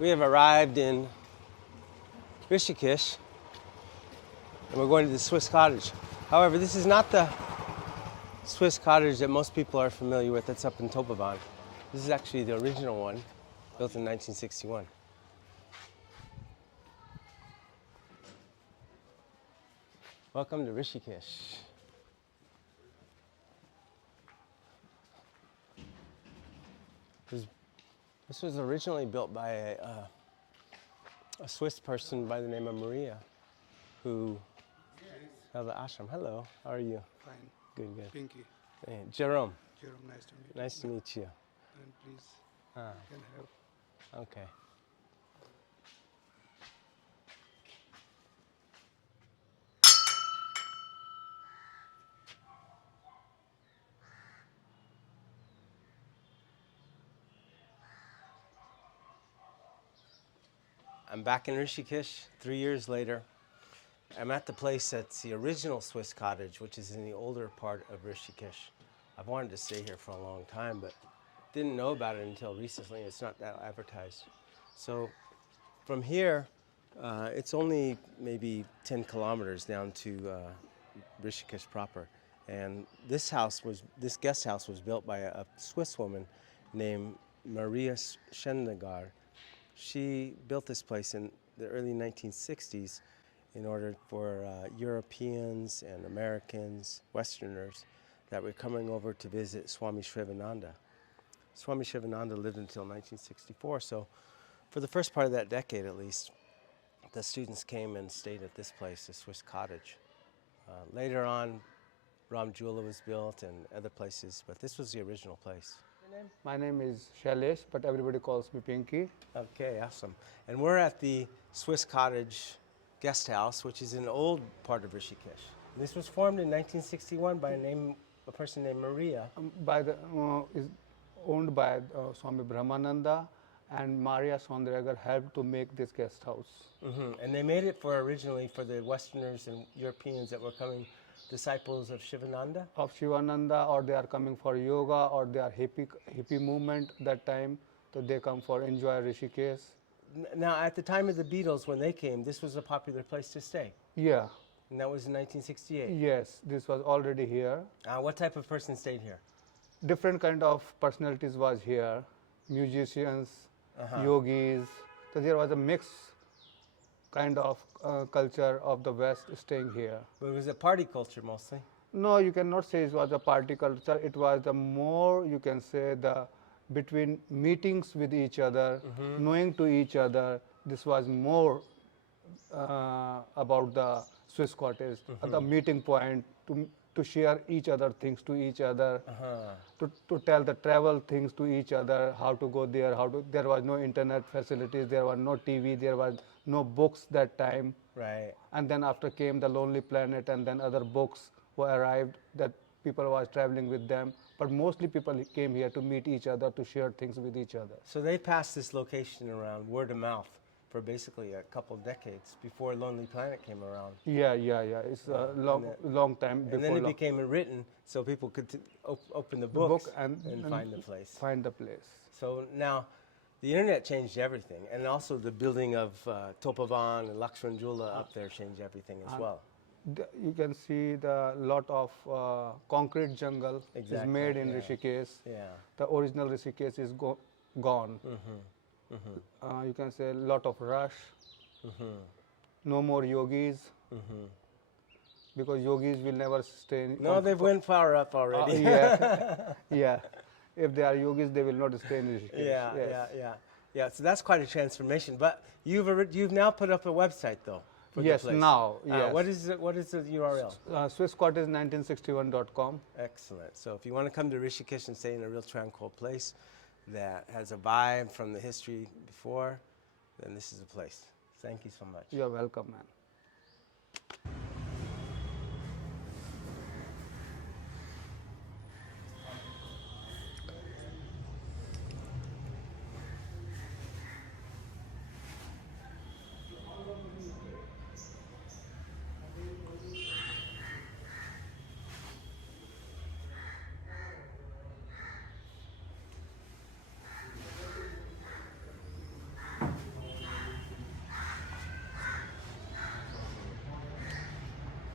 We have arrived in Rishikesh and we're going to the Swiss Cottage. However, this is not the Swiss Cottage that most people are familiar with that's up in Topavan. This is actually the original one, built in 1961. Welcome to Rishikesh. This was originally built by a Swiss person by the name of Maria, who held the ashram. Hello, how are you? Fine. Good, good. Pinky. Hey, Jerome. Jerome, nice to meet you. Nice to meet you. And please, Ah, can help. okay. I'm back in Rishikesh 3 years later. I'm at the place that's the original Swiss Cottage, which is in the older part of Rishikesh. I've wanted to stay here for a long time, but didn't know about it until recently. It's not that advertised. So from here, it's only maybe 10 kilometers down to Rishikesh proper. And this guest house was built by a Swiss woman named Maria Sondreagar. She built this place in the early 1960s in order for Europeans and Americans, Westerners, that were coming over to visit Swami Sivananda. Swami Sivananda lived until 1964, so for the first part of that decade at least, the students came and stayed at this place, the Swiss Cottage. Later on, Ram Jula was built and other places, but this was the original place. My name is Shailesh, but everybody calls me Pinky. Okay, awesome. And we're at the Swiss Cottage guest house, which is an old part of Rishikesh. This was formed in 1961 by a person named Maria. Is owned by Swami Brahmananda, and Maria Sondreagar helped to make this guest house. And they made it originally for the Westerners and Europeans that were coming, disciples of Shivananda. Of Shivananda, or they are coming for yoga, or they are hippie movement that time, so they come for enjoy Rishikesh. Now, at the time of the Beatles, when they came, this was a popular place to stay. Yeah. And that was in 1968. Yes, this was already here. What type of person stayed here? Different kind of personalities was here, musicians, yogis. So there was a mix kind of culture of the West staying here. But it was a party culture mostly. No, you cannot say it was a party culture. It was the more, you can say, the between meetings with each other, knowing to each other. This was more about the Swiss Cottage, the meeting point to share each other things to each other, to tell the travel things to each other, how to go there, there was no internet facilities, there was no TV, there was no books that time. Right. And then after came the Lonely Planet, and then other books were arrived that people was traveling with them. But mostly people came here to meet each other, to share things with each other. So they passed this location around word of mouth for basically a couple decades before Lonely Planet came around. Yeah. It's a long time before. And then it became written so people could open the books and find the place. Find the place. So now the internet changed everything, and also the building of Topavan and Lakshmanjula up there changed everything as well. You can see the lot of concrete jungle is made in Rishikesh. Yeah. The original Rishikesh is gone. You can say a lot of rush. No more yogis. Because yogis will never stay. No, they've went far up already. Yeah. If they are yogis, they will not stay in Rishikesh. Yeah. So that's quite a transformation. But you've now put up a website though. Yes, now. Yes. What is the URL? SwissCottage1961.com. Excellent. So if you want to come to Rishikesh and stay in a real tranquil place that has a vibe from the history before, then this is the place. Thank you so much. You're welcome, man.